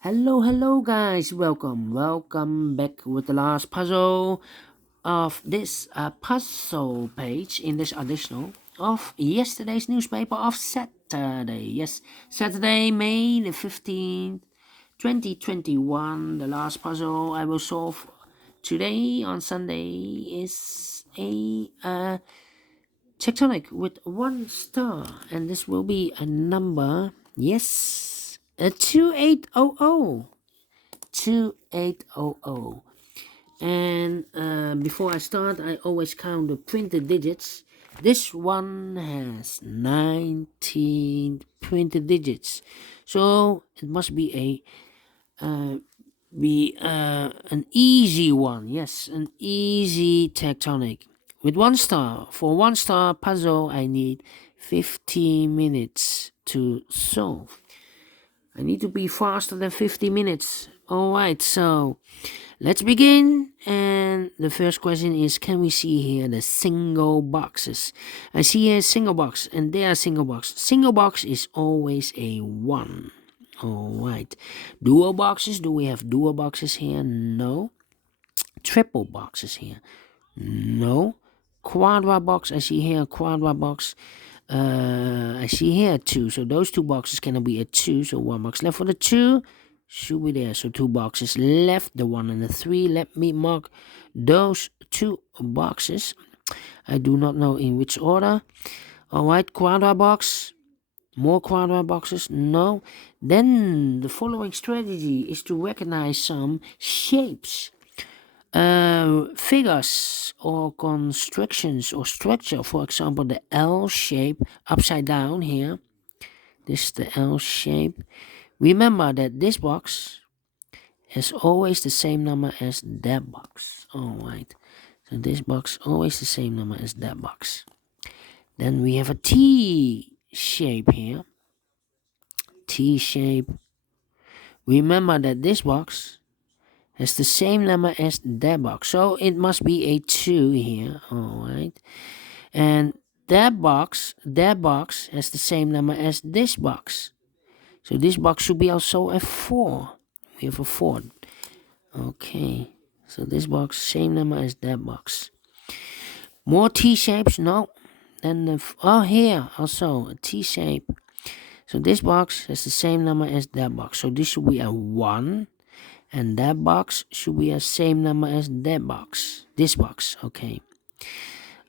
Hello guys, welcome back with the last puzzle of this puzzle page in this additional of yesterday's newspaper of Saturday. Yes, Saturday, May the 15th, 2021. The last puzzle I will solve today on Sunday is a Tectonic with 1 star, and this will be a number, yes, a 2800. 2800. And before I start, I always count the printed digits. This one has 19 printed digits, so it must be an easy one. Yes, an easy tectonic with 1 star. For 1 star puzzle, I need 15 minutes to solve. I need to be faster than 50 minutes. Alright, so let's begin. And the first question is, can we see here the single boxes? I see here a single box, and there are single box. Single box is always a 1. Alright. Dual boxes, do we have dual boxes here? No. Triple boxes here? No. Quadra box, I see here a quadra box. I see here a 2, so those 2 boxes cannot be a 2, so 1 box left for the 2 should be there. So 2 boxes left, the 1 and the 3. Let me mark those 2 boxes. I do not know in which order. Alright, quadra box. More quadra boxes? No. Then the following strategy is to recognize some shapes. Figures or constructions or structure. For example, the L shape upside down here. This is the L shape. Remember that this box is always the same number as that box. Alright. So this box always the same number as that box. Then we have a T shape here. T shape. Remember that this box has the same number as that box, so it must be a 2 here. Alright. And that box has the same number as this box, so this box should be also a 4. We have a 4. Okay, so this box same number as that box. More T shapes? No. Then here also a T shape, so this box has the same number as that box, so this should be a 1. And that box should be the same number as that box. This box, okay.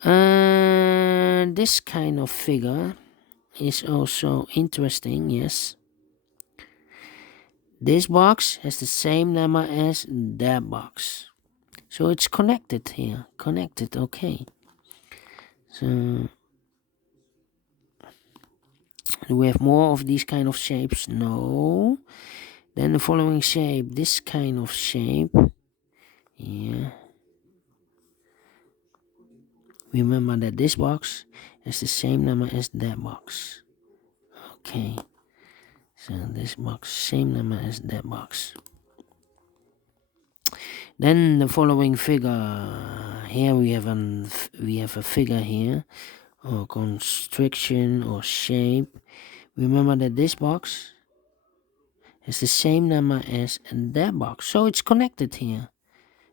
This kind of figure is also interesting, yes. This box has the same number as that box. So it's connected here. Connected, okay. So do we have more of these kind of shapes? No. Then the following shape, this kind of shape. Yeah. Remember that this box has the same number as that box. Okay. So this box, same number as that box. Then the following figure. Here we have a figure here, or constriction or shape. Remember that this box has the same number as that box, so it's connected here.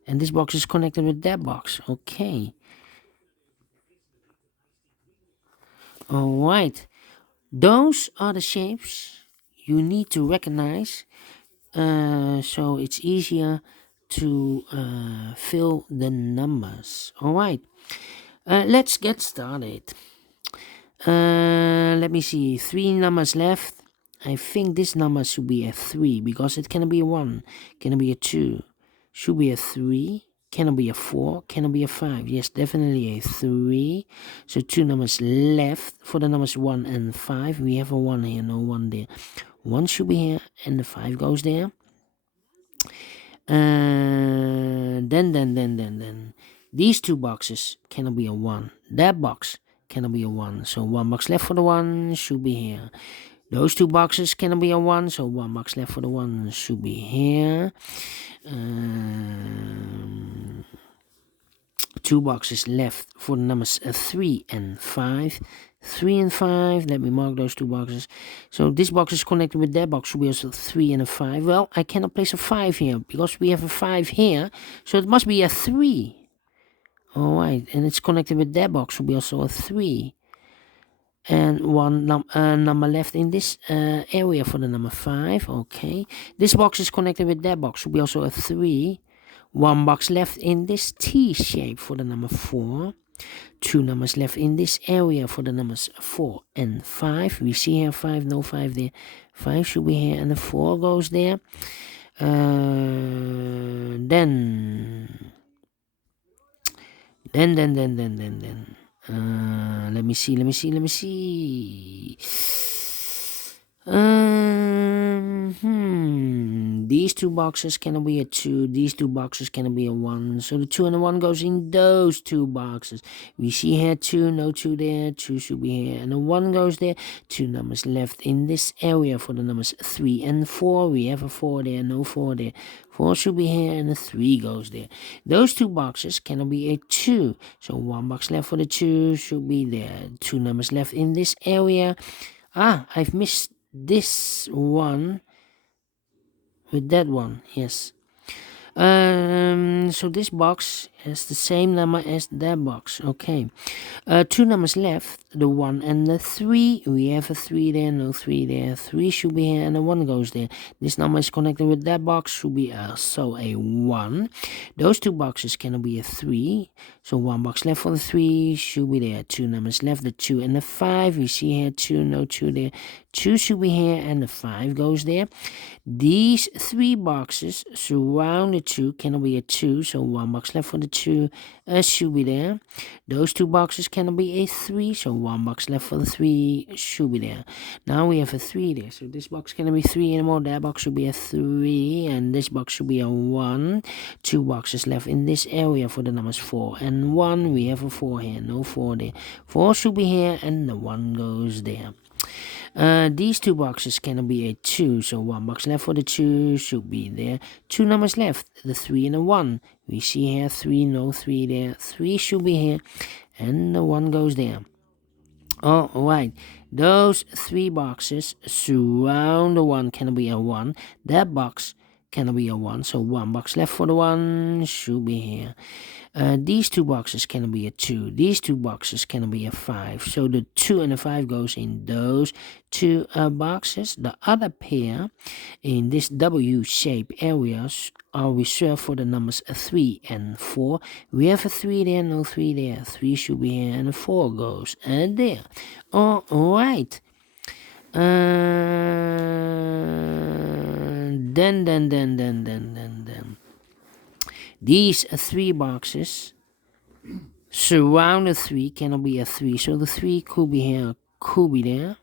And this box is connected with that box. Okay. Alright. Those are the shapes you need to recognize, so it's easier to fill the numbers. Alright. Let's get started. Let me see. 3 numbers left. I think this number should be a 3 because it cannot be a 1, cannot be a 2, should be a 3, cannot be a 4, cannot be a 5. Yes, definitely a 3. So 2 numbers left. For the numbers 1 and 5, we have a 1 here, no 1 there. 1 should be here, and the 5 goes there. Then these 2 boxes cannot be a 1. That box cannot be a 1, so 1 box left for the 1 should be here. Those 2 boxes cannot be a 1, so 1 box left for the 1 should be here. 2 boxes left for the numbers 3 and 5. 3 and 5. Let me mark those 2 boxes. So this box is connected with that box, so we also 3 and a 5. Well, I cannot place a 5 here because we have a 5 here, so it must be a 3. Alright, and it's connected with that box, so we also a 3. And one number left in this area for the number 5. Okay, this box is connected with that box, so we also a 3. One box left in this T shape for the number 4. 2 numbers left in this area for the numbers 4 and 5. We see here 5, no 5 there. 5 should be here, and the 4 goes there. Then. Let me see. These 2 boxes cannot be a 2. These 2 boxes cannot be a 1. So the 2 and the 1 goes in those 2 boxes. We see here 2, no 2 there. 2 should be here, and the 1 goes there. 2 numbers left in this area for the numbers 3 and 4. We have a 4 there, no 4 there. 4 should be here, and the 3 goes there. Those 2 boxes cannot be a 2. So 1 box left for the 2 should be there. 2 numbers left in this area. I've missed this one with that one. Yes. So this box has the same number as that box. Okay. 2 numbers left, the 1 and the 3. We have a 3 there, no 3 there. 3 should be here, and the 1 goes there. This number is connected with that box, should be also a 1. Those 2 boxes cannot be a 3. So 1 box left for the 3 should be there. 2 numbers left, the 2 and the 5. We see here 2, no 2 there. 2 should be here, and the 5 goes there. These 3 boxes surround the 2 cannot be a 2. So 1 box left for the 2 should be there. Those 2 boxes cannot be a 3. So 1 box left for the 3 should be there. Now we have a 3 there. So this box cannot be 3 anymore. That box should be a 3. And this box should be a 1. 2 boxes left in this area for the numbers 4 and 1. We have a 4 here. No 4 there. 4 should be here, and the 1 goes there. These 2 boxes cannot be a 2, so 1 box left for the 2 should be there. 2 numbers left, the 3 and the 1. We see here 3, no 3 there. 3 should be here, and the 1 goes there. Alright, those 3 boxes surround the 1 cannot be a 1. That box cannot be a 1, so 1 box left for the 1 should be here. These 2 boxes cannot be a 2. These 2 boxes cannot be a 5. So the 2 and the 5 goes in those 2 boxes. The other pair in this W-shaped areas are reserved for the numbers 3 and 4. We have a 3 there, no 3 there. 3 should be here, and a 4 goes there. Alright. Then. These 3 boxes surround the 3 cannot be a 3. So the 3 could be here, could be there.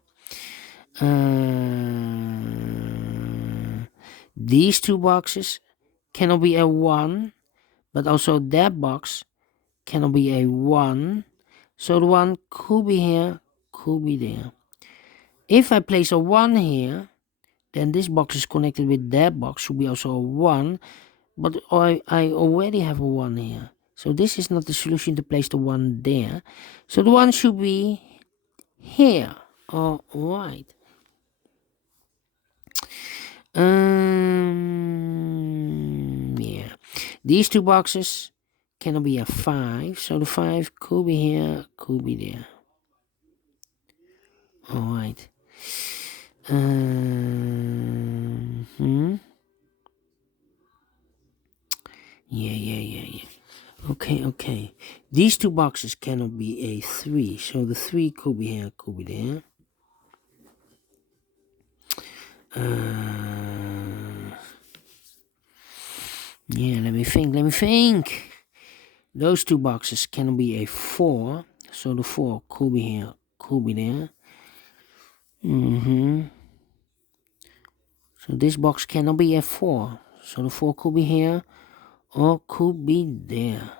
These 2 boxes cannot be a 1. But also that box cannot be a 1. So the 1 could be here, could be there. If I place a 1 here, then this box is connected with that box, should be also a 1. But I already have a 1 here. So this is not the solution to place the 1 there. So the 1 should be here. Alright. Yeah. These 2 boxes cannot be a 5. So the 5 could be here, could be there. Alright. Yeah. Okay. These 2 boxes cannot be a 3. So the 3 could be here, could be there. Yeah, let me think. Those 2 boxes cannot be a 4. So the 4 could be here, could be there. So this box cannot be a 4. So the 4 could be here or could be there.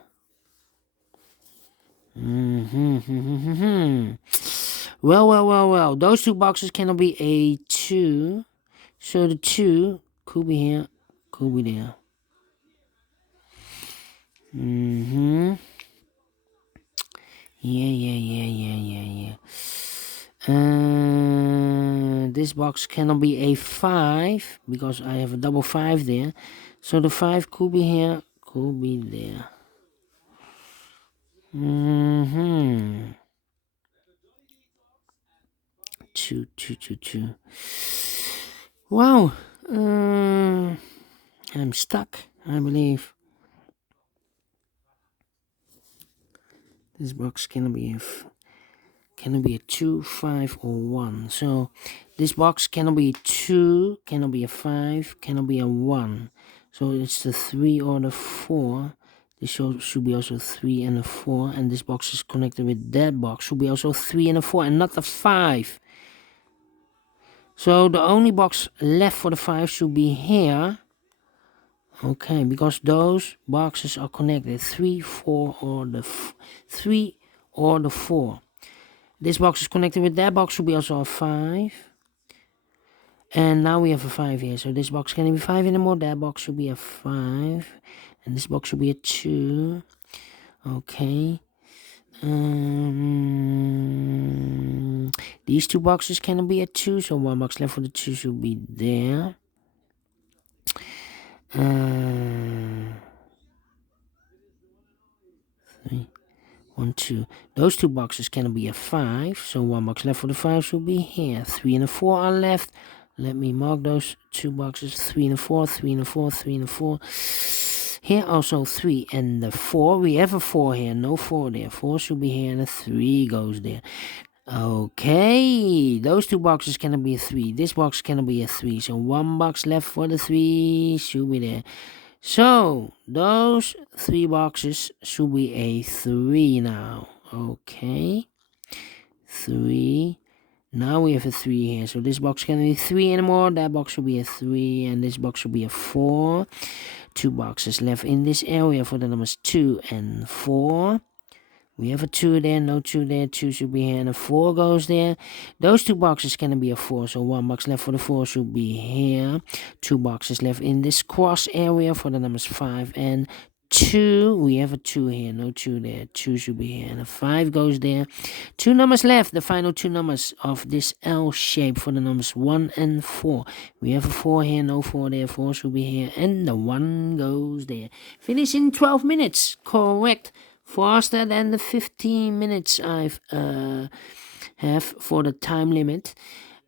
Well. Those 2 boxes cannot be a 2. So the 2 could be here, could be there. Yeah. This box cannot be a 5 because I have a double 5 there. So the 5 could be here, could be there. Two. Wow. I'm stuck, I believe. This box cannot be a 2, 5, or 1. So this box cannot be a 2, cannot be a 5, cannot be a 1. So it's the 3 or the 4. This should be also 3 and a 4. And this box is connected with that box. Should be also 3 and a 4 and not a 5. So the only box left for the 5 should be here. Okay, because those boxes are connected. 3, 4, or the 3 or the 4. This box is connected with that box, should be also a 5. And now we have a 5 here. So this box can't be 5 anymore. That box should be a 5. And this box should be a 2. Okay. These two boxes cannot be a 2. So one box left for the 2 should be there. 3, 1, 2. Those two boxes cannot be a 5. So one box left for the 5 should be here. 3 and a 4 are left. Let me mark those two boxes. 3 and a 4, 3 and a 4, 3 and a 4. Here also 3 and the 4. We have a 4 here. No 4 there. 4 should be here and a 3 goes there. Okay. Those two boxes cannot be a 3. This box cannot be a 3. So one box left for the 3 should be there. So those 3 boxes should be a 3 now. Okay. 3. Now we have a 3 here. So this box can't be 3 anymore. That box should be a 3. And this box should be a 4. 2 boxes left in this area for the numbers 2 and 4. We have a 2 there, no 2 there. 2 should be here and a 4 goes there. Those 2 boxes can be a 4. So 1 box left for the 4 should be here. 2 boxes left in this cross area for the numbers 5 and 2. We have a 2 here, no 2 there. 2 should be here and a 5 goes there. 2 numbers left, the final 2 numbers of this L shape for the numbers 1 and 4. We have a 4 here, no 4 there. 4 should be here and the 1 goes there. Finish in 12 minutes, correct. Faster than the 15 minutes I've have for the time limit.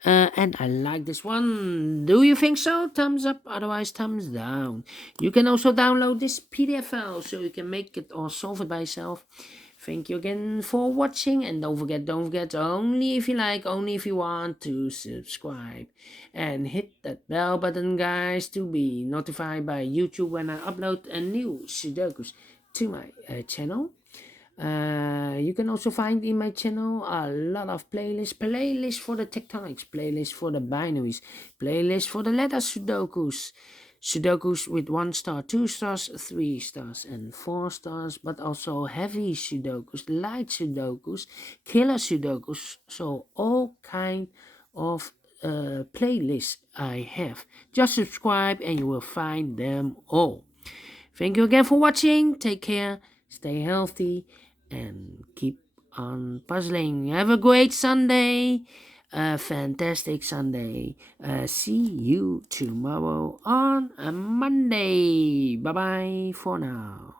And I like this one. Do you think so? Thumbs up, otherwise thumbs down. You can also download this PDF file so you can make it or solve it by yourself. Thank you again for watching, and don't forget, only if you like, only if you want, to subscribe. And hit that bell button, guys, to be notified by YouTube when I upload a new Sudokus to my channel. You can also find in my channel a lot of playlists for the tectonics, playlists for the binaries, playlists for the letter Sudokus, Sudokus with 1 star, 2 stars, 3 stars, and 4 stars, but also heavy Sudokus, light Sudokus, killer Sudokus, so all kind of playlists I have. Just subscribe and you will find them all. Thank you again for watching. Take care, stay healthy, and keep on puzzling. Have a great Sunday. A fantastic Sunday. See you tomorrow on a Monday. Bye bye for now.